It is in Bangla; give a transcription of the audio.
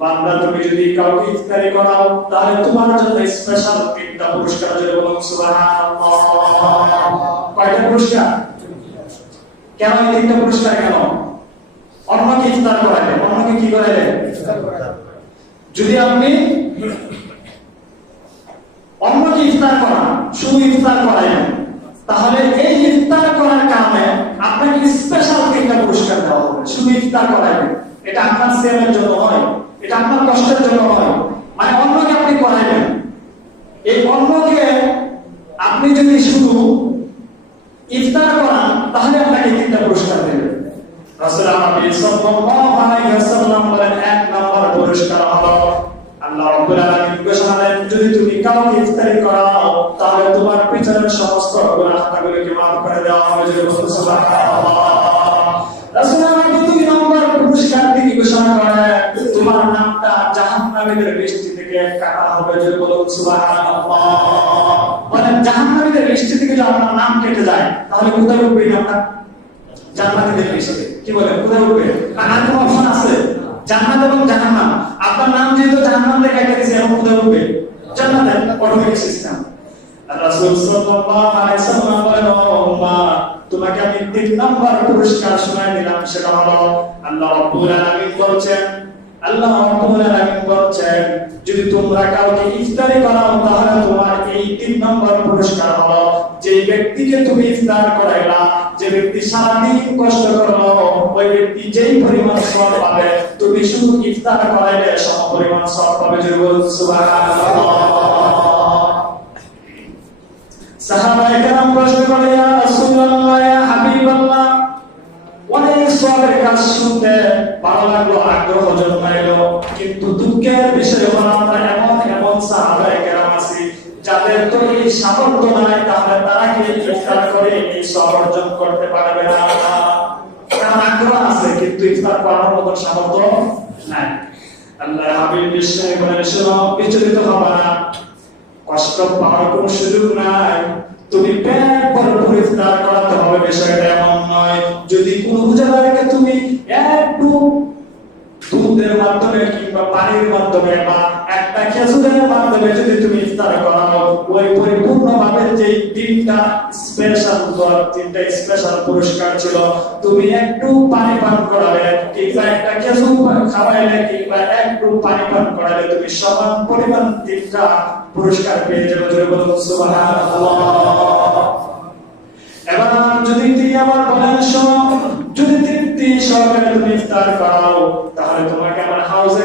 বান্দা তুমি যদি কাউকে ইফতারি করাও তাহলে তোমার জন্য স্পেশাল তিনটা পুরস্কার আছে, বলুন সুবহানাল্লাহ। কয়টা পুরস্কার? কেন এই তিনটা পুরস্কার? কেন? অন্যকে ইফতার করাইলে, অন্যকে কি করাইলে? যদি আপনি অন্যকে ইফতার করান, শুধু ইফতার করাইলেন, তাহলে এই ইফতার করার কারণে আপনাকে স্পেশাল তিনটা পুরস্কার দেওয়া হবে। শুধু ইফতার করাইলেন, এটা আপনার সেমের জন্য হয়, এটা আপনার কষ্টের জন্য হয়, মানে অন্যকে আপনি করাইলেন। এই অন্যকে আপনি যদি শুধু ইফতার করান তাহলে আপনাকে তিনটা পুরস্কার দেবেন। রাসূল সাল্লাল্লাহু আলাইহি ওয়াসাল্লাম বলেন, এক নাম্বার পুরস্কার হলো আল্লাহ রাব্বুল আলামিন ঘোষণা দেন, যদি তুমি কাউকে ইফতারি করাও তাহলে তোমার পিছনের সমস্ত গুনাহগুলোকে মাফ করে দেওয়া হবে। সুবহানাল্লাহ। রাসূল আমাকে দুই নম্বর পুরস্কার দিয়ে ঘোষণা করেন, তোমার নামটা জাহান্নামীদের লিস্ট থেকে কাটা হবে। বলুন সুবহানাল্লাহ। মানে জাহান্নামীদের লিস্ট থেকে যদি আপনার নাম কেটে যায় তাহলে কোথায় উঠবে আপনার? জান্নাতীদের লিস্টে। কি বলেন, কোথায় উঠবে? আর কোনো অপশন আছে? জান্নাত এবং জাহান্নাম। আপনার নাম যেহেতু জাহান্নাম লেখা গেছে, এখন কোথায় উঠবে? জান্নাতে। Automatic system. রাসূল সাল্লাল্লাহু আলাইহি ওয়াসাল্লাম বলেন, ও উম্মাহ, তোমাকে আমি তিন নাম্বার পুরস্কার শোনাই দিলাম, সেটা হলো আল্লাহ রাব্বুল আলামিন বলছেন, আল্লাহ রাব্বুল আলামিন বলছেন, যদি তোমরা কাউকে ইফতারি করাও তাহলে তোমার এই তিন নম্বর পুরস্কার হলো, যে ব্যক্তিকে তুমি ইফতার করাইলা, যে ব্যক্তি সারাদিন কষ্ট করলো, ওই ব্যক্তি যেই পরিমাণ সওয়াব পাবে তুমি শুধু ইফতার করাইলে সমপরিমাণ সওয়াব পাবে। সুবহানাল্লাহ। সাহাবায়ে কেরাম প্রশ্ন করে, ইয়া রাসূলুল্লাহ, ইয়া হাবিবাল্লাহ, অনেক সওয়াবের কাজ শুনতে ভালো লাগলো, আগ্রহ জন্মাইলো, কিন্তু দুঃখের বিষয় হলো আমরা এমন সাহাবায়ে কেরাম আছি যাদের তো এই সামর্থ্য নাই, তাহলে তারা কি ইফতার করে এই সওয়াব অর্জন করতে পারবে না? কারণ আগ্রহ আছে কিন্তু ইফতার করার মতো সামর্থ্য নাই। আল্লাহর হাবিব বিষ্ণু বলেন, শোনো, বিচলিত হবে না, কষ্ট পাওয়ার কোনো সুযোগ নাই, তুমি পেট ভরপুর ইফতার করাতে হবে, বিষয়টা এমন নয়। যদি কোনো রোজাদারকে তুমি একটু দুধের মাধ্যমে কিংবা পানির মাধ্যমে বা একটা খেজুরের মাধ্যমে যদি তুমি ইফতার করাও, ওই পরিপূর্ণভাবে যে তিনটা স্পেশাল পুরস্কার ছিল, তুমি একটু পানি পান করালে কিংবা একটা খেজুর খাওয়াইলে কিংবা একটু পানি পান করালে তুমি সমান পরিমাণ তিনটা পুরস্কার পেয়ে যাবে। সুবহানাল্লাহ। এবার যদি তিনি আবার বলেন, শোনো, যদি তৃপ্তি সহকারে তুমি ইফতার করাও তাহলে তোমাকে আমার হাউজে